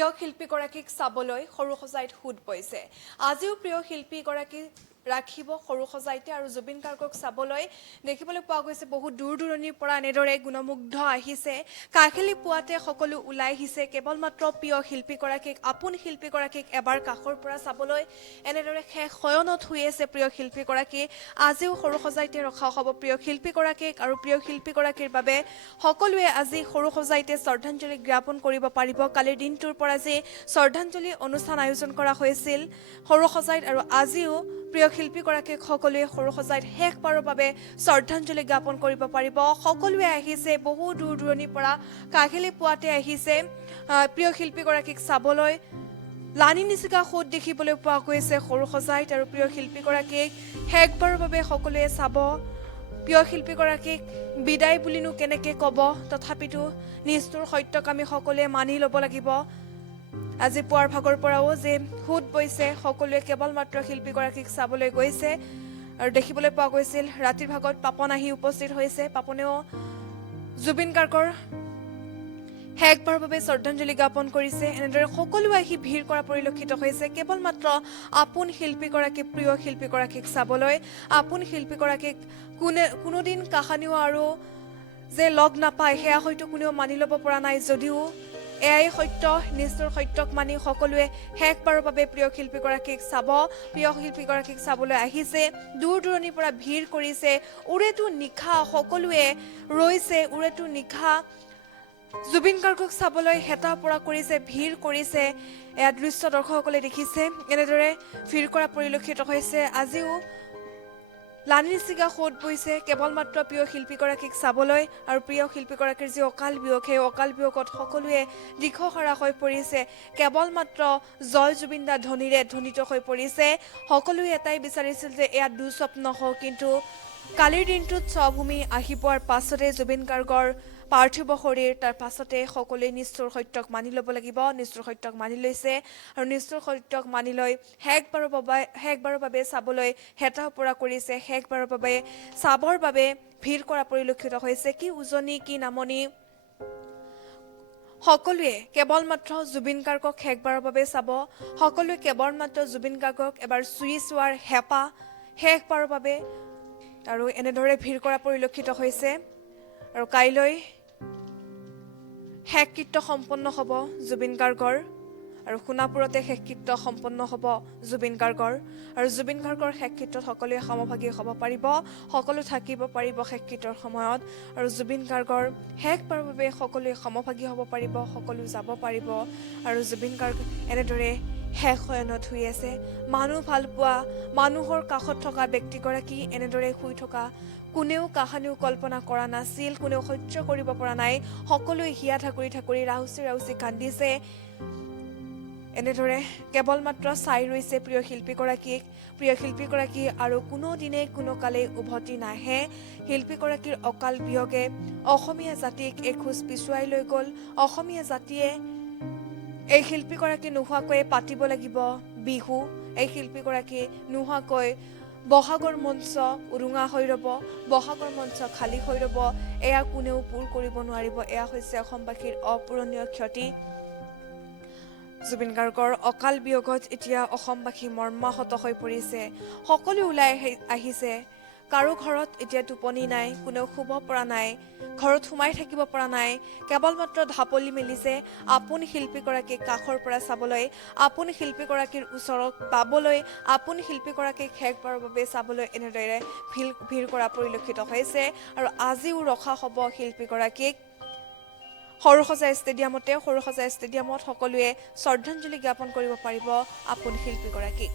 প্ৰিয় শিল্পীগৰাকীক চাবলৈ সৰু সজাইত সোঁত বৈছে। আজিও প্ৰিয় শিল্পীগৰাকী ৰাখিব সৰু সজাইতে আৰু জুবিন গাৰ্গক চাবলৈ দেখিবলৈ পোৱা গৈছে বহু দূৰ দূৰণিৰ পৰা এনেদৰে গুণমুগ্ধ আহিছে। কাহিলি পুৱাতে সকলো ওলাই আহিছে কেৱল মাত্ৰ প্ৰিয় শিল্পীগৰাকীক আপোন শিল্পীগৰাকীক এবাৰ কাষৰ পৰা চাবলৈ এনেদৰে শেষ শয়নত শুই আছে প্ৰিয় শিল্পীগৰাকী। আজিও সৰু সজাইতে ৰখা হ'ব প্ৰিয় শিল্পীগৰাকীক আৰু প্ৰিয় শিল্পীগৰাকীৰ বাবে সকলোৱে আজি সৰু সজাইতে শ্ৰদ্ধাঞ্জলি জ্ঞাপন কৰিব পাৰিব। কালিৰ দিনটোৰ পৰা যে শ্ৰদ্ধাঞ্জলি অনুষ্ঠান আয়োজন কৰা হৈছিল সৰু সজাইত আৰু আজিও প্ৰিয় শিল্পীগৰাকীক সকলোৱে সৰু সজাইত শেষবাৰৰ বাবে শ্ৰদ্ধাঞ্জলি জ্ঞাপন কৰিব পাৰিব। সকলোৱে আহিছে বহু দূৰ দূৰণিৰ পৰা কাহিলি পুৱাতে আহিছে প্ৰিয় শিল্পীগৰাকীক চাবলৈ। লানি নিচিকা সোঁত দেখিবলৈ পোৱা গৈছে সৰু সজাইত আৰু প্ৰিয় শিল্পীগৰাকীক শেষবাৰৰ বাবে সকলোৱে চাব। প্ৰিয় শিল্পীগৰাকীক বিদায় বুলিনো কেনেকৈ ক'ব, তথাপিতো নিষ্ঠুৰ সত্যক আমি সকলোৱে মানি ল'ব লাগিব। আজি পুৱাৰ ভাগৰ পৰাও যে সোঁত বৈছে সকলোৱে কেৱল মাত্ৰ শিল্পীগৰাকীক চাবলৈ গৈছে আৰু দেখিবলৈ পোৱা গৈছিল ৰাতিৰ ভাগত পাপন আহি উপস্থিত হৈছে। পাপনেও জুবিন গাৰ্গৰ শেষবাৰৰ বাবে শ্ৰদ্ধাঞ্জলি জ্ঞাপন কৰিছে। এনেদৰে সকলোৱে আহি ভিৰ কৰা পৰিলক্ষিত হৈছে কেৱল মাত্ৰ আপোন শিল্পীগৰাকীক প্ৰিয় শিল্পীগৰাকীক চাবলৈ। আপোন শিল্পীগৰাকীক কোনোদিন কাহানিও আৰু যে লগ নাপায় সেয়া হয়তো কোনেও মানি ল'ব পৰা নাই, যদিও এয়াই সত্য। নিষ্ঠুৰ সত্যক মানি সকলোৱে শেষবাৰৰ বাবে প্ৰিয় শিল্পীগৰাকীক চাব। প্ৰিয় শিল্পীগৰাকীক চাবলৈ আহিছে, দূৰ দূৰণিৰ পৰা ভিৰ কৰিছে। উৰেটো নিশা সকলোৱে ৰৈছে, উৰেটো নিশা জুবিন গাৰ্গক চাবলৈ হেতা পৰা কৰিছে, ভিৰ কৰিছে। এয়া দৃশ্য দৰ্শকসকলে দেখিছে এনেদৰে ভিৰ কৰা পৰিলক্ষিত হৈছে। আজিও লানি নিচিগা সোঁত বৈছে কেৱল মাত্ৰ প্ৰিয় শিল্পীগৰাকীক চাবলৈ আৰু প্ৰিয় শিল্পীগৰাকীৰ যি অকাল বিয়োগ সেই অকাল বিয়োগত সকলোৱে দিশহাৰা হৈ পৰিছে। কেৱল মাত্ৰ জয় জুবিন দা ধ্বনিৰে ধ্বনিত হৈ পৰিছে। সকলোৱে এটাই বিচাৰিছিল যে এয়া দুঃস্বপ্ন হওক, কিন্তু কালিৰ দিনটোত স্বভূমি আহি পোৱাৰ পাছতে জুবিন গাৰ্গৰ পাৰ্থিৱ শৰীৰ তাৰ পাছতে সকলোৱে নিষ্ঠুৰ সত্যক মানি ল'ব লাগিব। নিষ্ঠুৰ সত্যক মানি লৈছে আৰু নিষ্ঠুৰ সত্যক মানি লৈ শেষবাৰৰ বাবে চাবলৈ হেতা পৰা কৰিছে। শেষবাৰৰ বাবে চাবৰ বাবে ভিৰ কৰা পৰিলক্ষিত হৈছে। কি উজনি কি নামনি সকলোৱে কেৱল মাত্ৰ জুবিন গাৰ্গক শেষবাৰৰ বাবে চাব। সকলোৱে কেৱল মাত্ৰ জুবিন গাৰ্গক এবাৰ চুই চোৱাৰ হেঁপাহ শেষবাৰৰ বাবে আৰু এনেদৰে ভিৰ কৰা পৰিলক্ষিত হৈছে। আৰু কাইলৈ শেষকৃত্য সম্পন্ন হ'ব জুবিন গাৰ্গৰ আৰু সোণাপুৰতে শেষকৃত্য সম্পন্ন হ'ব জুবিন গাৰ্গৰ আৰু জুবিন গাৰ্গৰ শেষকৃত্যত সকলোৱে সমভাগী হ'ব পাৰিব, সকলো থাকিব পাৰিব শেষকৃত্যৰ সময়ত আৰু জুবিন গাৰ্গৰ শেষবাৰৰ বাবে সকলোৱে সমভাগী হ'ব পাৰিব, সকলো যাব পাৰিব আৰু জুবিন গাৰ্গ এনেদৰে শেষ শয়নত শুই আছে। মানুহ ভাল পোৱা মানুহৰ কাষত থকা ব্যক্তিগৰাকী এনেদৰে শুই থকা কোনেও কাহানিও কল্পনা কৰা নাছিল, কোনেও সহ্য কৰিব পৰা নাই। সকলোৱে হিয়া ঠাকুৰি ঠাকুৰি ৰাউচি ৰাউচি কান্দিছে। এনেদৰে কেৱল মাত্ৰ চাই ৰৈছে প্ৰিয় শিল্পীগৰাকীক। প্ৰিয় শিল্পীগৰাকী আৰু কোনোদিনে কোনো কালেই উভতি নাহে। শিল্পীগৰাকীৰ অকাল বিয়োগে অসমীয়া জাতিক এখোজ পিছুৱাই লৈ গ'ল। অসমীয়া জাতিয়ে এই শিল্পীগৰাকী নোহোৱাকৈ পাতিব লাগিব বিহু। এই শিল্পীগৰাকী নোহোৱাকৈ বহাগৰ মঞ্চ উৰুঙা হৈ ৰ'ব, বহাগৰ মঞ্চ খালী হৈ ৰ'ব। এয়া কোনেও পূৰ কৰিব নোৱাৰিব। এয়া হৈছে অসমবাসীৰ অপূৰণীয় ক্ষতি। জুবিন গাৰ্গৰ অকাল বিয়োগত এতিয়া অসমবাসী মৰ্মাহত হৈ পৰিছে। সকলো ওলাই আহিছে। কাৰো ঘৰত এতিয়া টোপনি নাই, কোনেও শুব পৰা নাই, ঘৰত সোমাই থাকিব পৰা নাই। কেৱল মাত্ৰ ঢাপলি মেলিছে আপোন শিল্পীগৰাকীক কাষৰ পৰা চাবলৈ, আপোন শিল্পীগৰাকীৰ ওচৰত পাবলৈ, আপোন শিল্পীগৰাকীক শেষবাৰৰ বাবে চাবলৈ এনেদৰে ভিৰ কৰা পৰিলক্ষিত হৈছে। আৰু আজিও ৰখা হ'ব শিল্পীগৰাকীক সৰু সজাই ষ্টেডিয়ামতে। সৰু সজাই ষ্টেডিয়ামত সকলোৱে শ্ৰদ্ধাঞ্জলি জ্ঞাপন কৰিব পাৰিব আপোন শিল্পীগৰাকীক।